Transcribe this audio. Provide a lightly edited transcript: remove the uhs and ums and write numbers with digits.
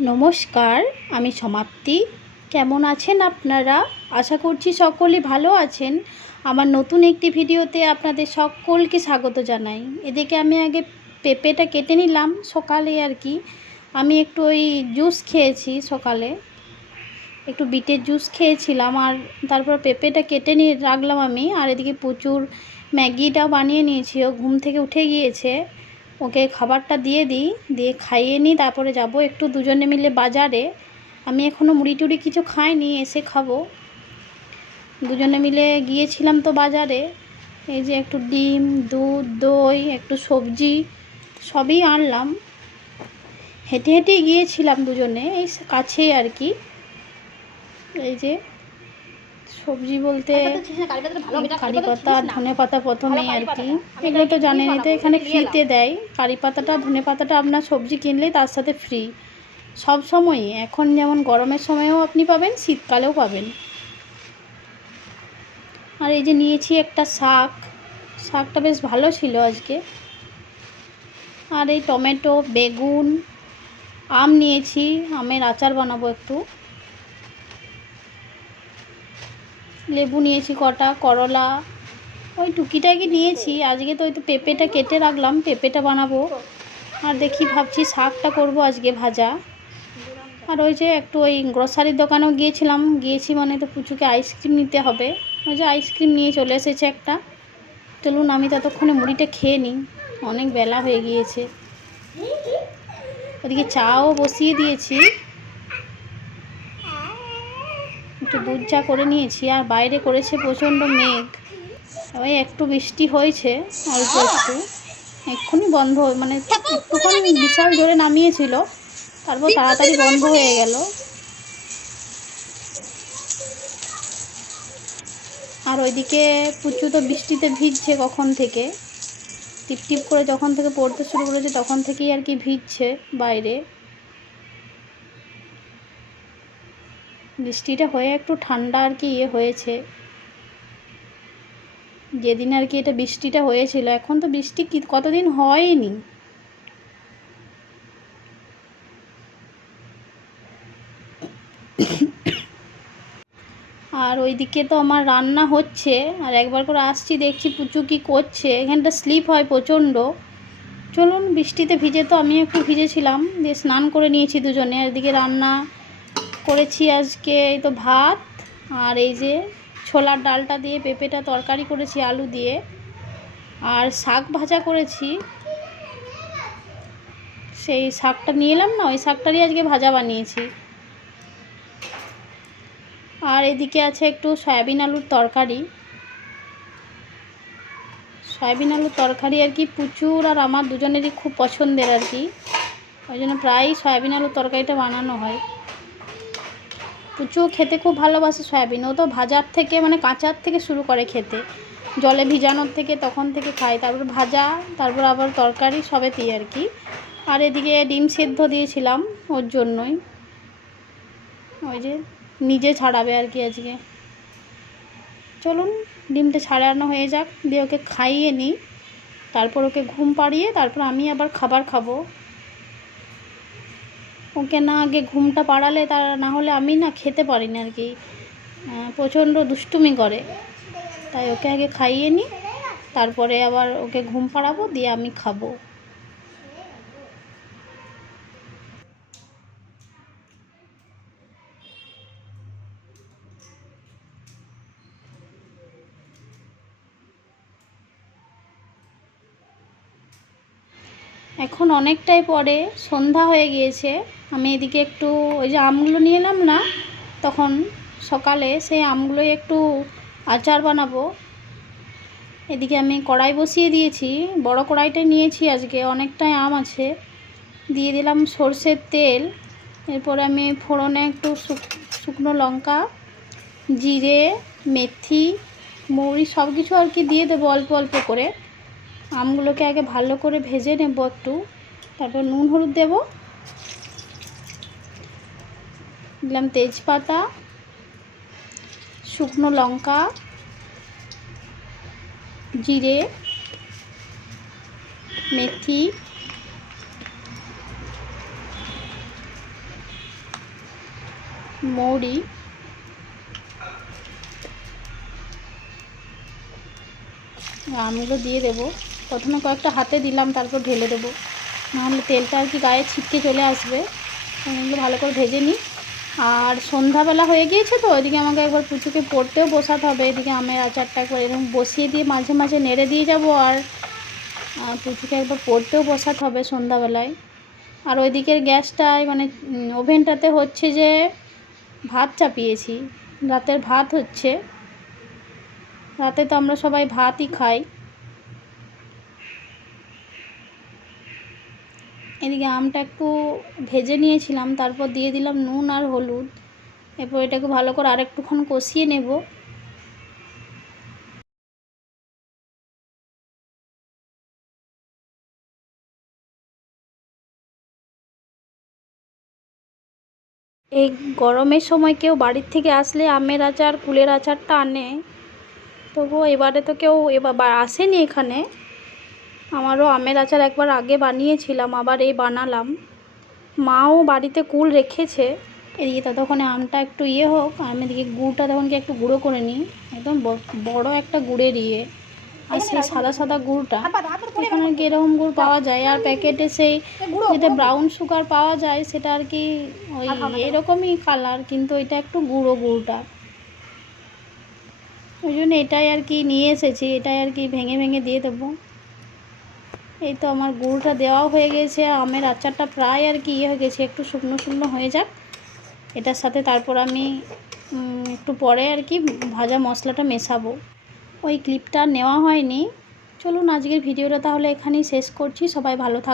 নমস্কার, আমি সমাপ্তি। কেমন আছেন আপনারা? আশা করছি সকলে ভালো আছেন। আমার নতুন একটি ভিডিওতে আপনাদের সকলকে স্বাগত জানাই। এদিকে আমি আগে পেঁপেটা কেটে নিলাম সকালে আর কি। আমি একটু ওই জুস খেয়েছি সকালে, একটু বিটের জুস খেয়েছিলাম, আর তারপর পেঁপেটা কেটে নিয়ে রাখলাম আমি। আর এদিকে প্রচুর ম্যাগিটাও বানিয়ে নিয়েছি, ও ঘুম থেকে উঠে গিয়েছে, ওকে খাবারটা দিয়ে খাইয়ে নিই, তারপরে যাব একটু দুজনে মিলে বাজারে। আমি এখনও মুড়ি টুড়ি কিছু খাইনি, এসে খাবো। দুজনে মিলে গিয়েছিলাম তো বাজারে, এই যে একটু ডিম, দুধ, দই, একটু সবজি সবই আনলাম। হেঁটে হেঁটেই গিয়েছিলাম দুজনে, এই কাছেই আর কি। এই যে সবজি বলতে কারি পাতা আর ধনে পাতা প্রথমেই আর কি, এগুলো তো জানেনই। তো এখানে ফ্রিতে দেয় কারি পাতাটা, ধনে পাতাটা আপনার সবজি কিনলেই তার সাথে ফ্রি সব সময়ই। এখন যেমন গরমের সময়ও আপনি পাবেন, শীতকালেও পাবেন। আর এই যে নিয়েছি একটা শাকটা বেশ ভালো ছিল আজকে। আর এই টমেটো, বেগুন, আম নিয়েছি, আমের আচার বানাবো একটু। লেবু নিয়েছি কটা, করলা, ওই টুকিটাকি নিয়েছি। আজকে তো ওই তো পেঁপেটা কেটে রাখলাম, পেঁপেটা বানাবো। আর ভাবছি শাকটা করব আজকে ভাজা। আর ওই যে একটু ওই গ্রসারির দোকানেও গিয়েছি মানে তো পুচুকে আইসক্রিম নিতে হবে। ওই যে আইসক্রিম নিয়ে চলে এসেছে একটা। চলুন আমি ততক্ষণে মুড়িটা খেয়ে নিই, অনেক বেলা হয়ে গিয়েছে। ওদিকে চাও বসিয়ে দিয়েছি, একটু দুধ চা করে নিয়েছি। আর বাইরে করেছে প্রচণ্ড মেঘ, ওই একটু বৃষ্টি হয়েছে অল্প একটু, এক্ষুনি বন্ধ, মানে একটুক্ষণ বিশাল জোরে নামিয়েছিল, তারপর তাড়াতাড়ি বন্ধ হয়ে গেল। আর ওইদিকে পুচু তো বৃষ্টিতে ভিজছে কখন থেকে, টিপ টিপ করে যখন থেকে পড়তে শুরু করেছে তখন থেকেই আর কি ভিজছে বাইরে। বৃষ্টিটা হয়ে একটু ঠান্ডা আর কি হয়েছে, যেদিন আর কি এটা বৃষ্টিটা হয়েছিল। এখন তো বৃষ্টি কতদিন হয়নি। আর ওইদিকে তো আমার রান্না হচ্ছে, আর একবার করে আসছি, দেখছি পুচু কি করছে। এখানটা স্লিপ হয় প্রচণ্ড। চলুন, বৃষ্টিতে ভিজে তো আমি একটু ভিজেছিলাম, দিয়ে স্নান করে নিয়েছি দুজনে। আর এদিকে রান্না করেছি আজকে এই তো ভাত, আর এই যে ছোলার ডালটা দিয়ে পেঁপেটা তরকারি করেছি আলু দিয়ে, আর শাক ভাজা করেছি। সেই শাকটা নিয়ে এলাম না, ওই শাকটারই আজকে ভাজা বানিয়েছি। আর এদিকে আছে একটু সয়াবিন আলুর তরকারি। সয়াবিন আলুর তরকারি আর কি পুচুর আর আমার দুজনেরই খুব পছন্দের আর কি, ওই জন্য প্রায়ই সয়াবিন আলুর তরকারিটা বানানো হয়। পুচুও খেতে খুব ভালোবাসে সয়াবিন, ও তো ভাজার থেকে মানে কাঁচার থেকে শুরু করে খেতে, জলে ভিজানোর থেকে তখন থেকে খায়, তারপর ভাজা, তারপর আবার তরকারি সবেতেই আর কি। আর এদিকে ডিম সেদ্ধ দিয়েছিলাম ওর জন্যই, ওই যে নিজে ছাড়াবে আর কি আজকে। চলুন ডিমটা ছাড়ানো হয়ে যাক, দিয়ে ওকে খাইয়ে নিই, তারপর ওকে ঘুম পাড়িয়ে তারপর আমি আবার খাবার খাবো। ওকে না আগে ঘুমটা পাড়ালে, তার না হলে আমি না খেতে পারি না আর কি, প্রচণ্ড দুষ্টুমি করে। তাই ওকে আগে খাইয়ে নিই, তারপরে আবার ওকে ঘুম পাড়াবো, দিয়ে আমি খাবো। এখন অনেকটাই পরে, সন্ধ্যা হয়ে গিয়েছে। আমি এদিকে একটু ওই যে আমগুলো নিয়ে এলাম না তখন সকালে, সেই আমগুলোই একটু আচার বানাবো। এদিকে আমি কড়াই বসিয়ে দিয়েছি, বড় কড়াইটাই নিয়েছি আজকে, অনেকটাই আম আছে। দিয়ে দিলাম সর্ষের তেল, এরপরে আমি ফোড়নে একটু শুকনো লঙ্কা, জিরে, মেথি, মৌরি সব কিছু আর কি দিয়ে দেবো অল্প অল্প করে। আমগুলোকে আগে ভালো করে ভেজে নেব একটু, তারপর নুন হলুদ দেব, দিলাম তেজপাতা, শুকনো লঙ্কা, জিরে, মেথি, মৌরি, আমগুলো দিয়ে দেবো। প্রথমে কয়েকটা হাতে দিলাম, তারপর ঢেলে দেবো, নাহলে তেলটা আর কি গায়ে ছিটকে চলে আসবে। এগুলো ভালো করে ভেজে নিই। আর সন্ধ্যাবেলা হয়ে গিয়েছে তো, এদিকে আমাকে একবার পুচুকে পড়তেও বসাতে হবে। এদিকে আমের আচারটা একবার এরকম বসিয়ে দিয়ে মাঝে মাঝে নেড়ে দিয়ে যাব, আর পুচুকে একবার পড়তেও বসাতে হবে সন্ধ্যাবেলায়। আর ওই দিকের গ্যাসটায় মানে ওভেনটাতে হচ্ছে যে ভাত চাপিয়েছি, রাতের ভাত হচ্ছে। রাতে তো আমরা সবাই ভাতই খাই। এদিকে আমটা একটু ভেজে নিয়েছিলাম, তারপর দিয়ে দিলাম নুন আর হলুদ। এরপর এটাকে ভালো করে আরেকটুক্ষণ কষিয়ে নেব। এই গরমের সময় কেউ বাড়ির থেকে আসলে আমের আচার, কুলের আচারটা আনে, তবুও এবারে তো কেউ আসেনি এখানে। আমারও আমের আচার একবার আগে বানিয়েছিলাম, আবার এই বানালাম। মাও বাড়িতে কুল রেখেছে। এদিকে ততক্ষণে আমটা একটু হোক, আমি এদিকে গুড়টা তখনকে একটু গুঁড়ো করে নিই। একদম বড় একটা গুড়ের আর সেই সাদা সাদা গুড়টা এখানে আর কি এরকম গুড় পাওয়া যায়। আর প্যাকেটে সেই যেটা ব্রাউন সুগার পাওয়া যায়, সেটা আর কি ওই এরকমই কালার, কিন্তু এটা একটু গুঁড়ো গুড়টা। ওই জন্য এটাই আর কি নিয়ে এসেছি, এটাই আর কি ভেঙে ভেঙে দিয়ে দেবো। এই তো আমার গুড়টা দেওয়াও হয়ে গেছে। আমের আচারটা প্রায় আর কি হয়ে গেছে, একটু শুকনো শুকনো হয়ে যাক এটার সাথে। তারপর আমি একটু পরে আর কি ভাজা মশলাটা মেশাবো। ওই ক্লিপটা নেওয়া হয়নি। চলুন আজকের ভিডিওটা তাহলে এখানেই শেষ করছি। সবাই ভালো থাকবেন।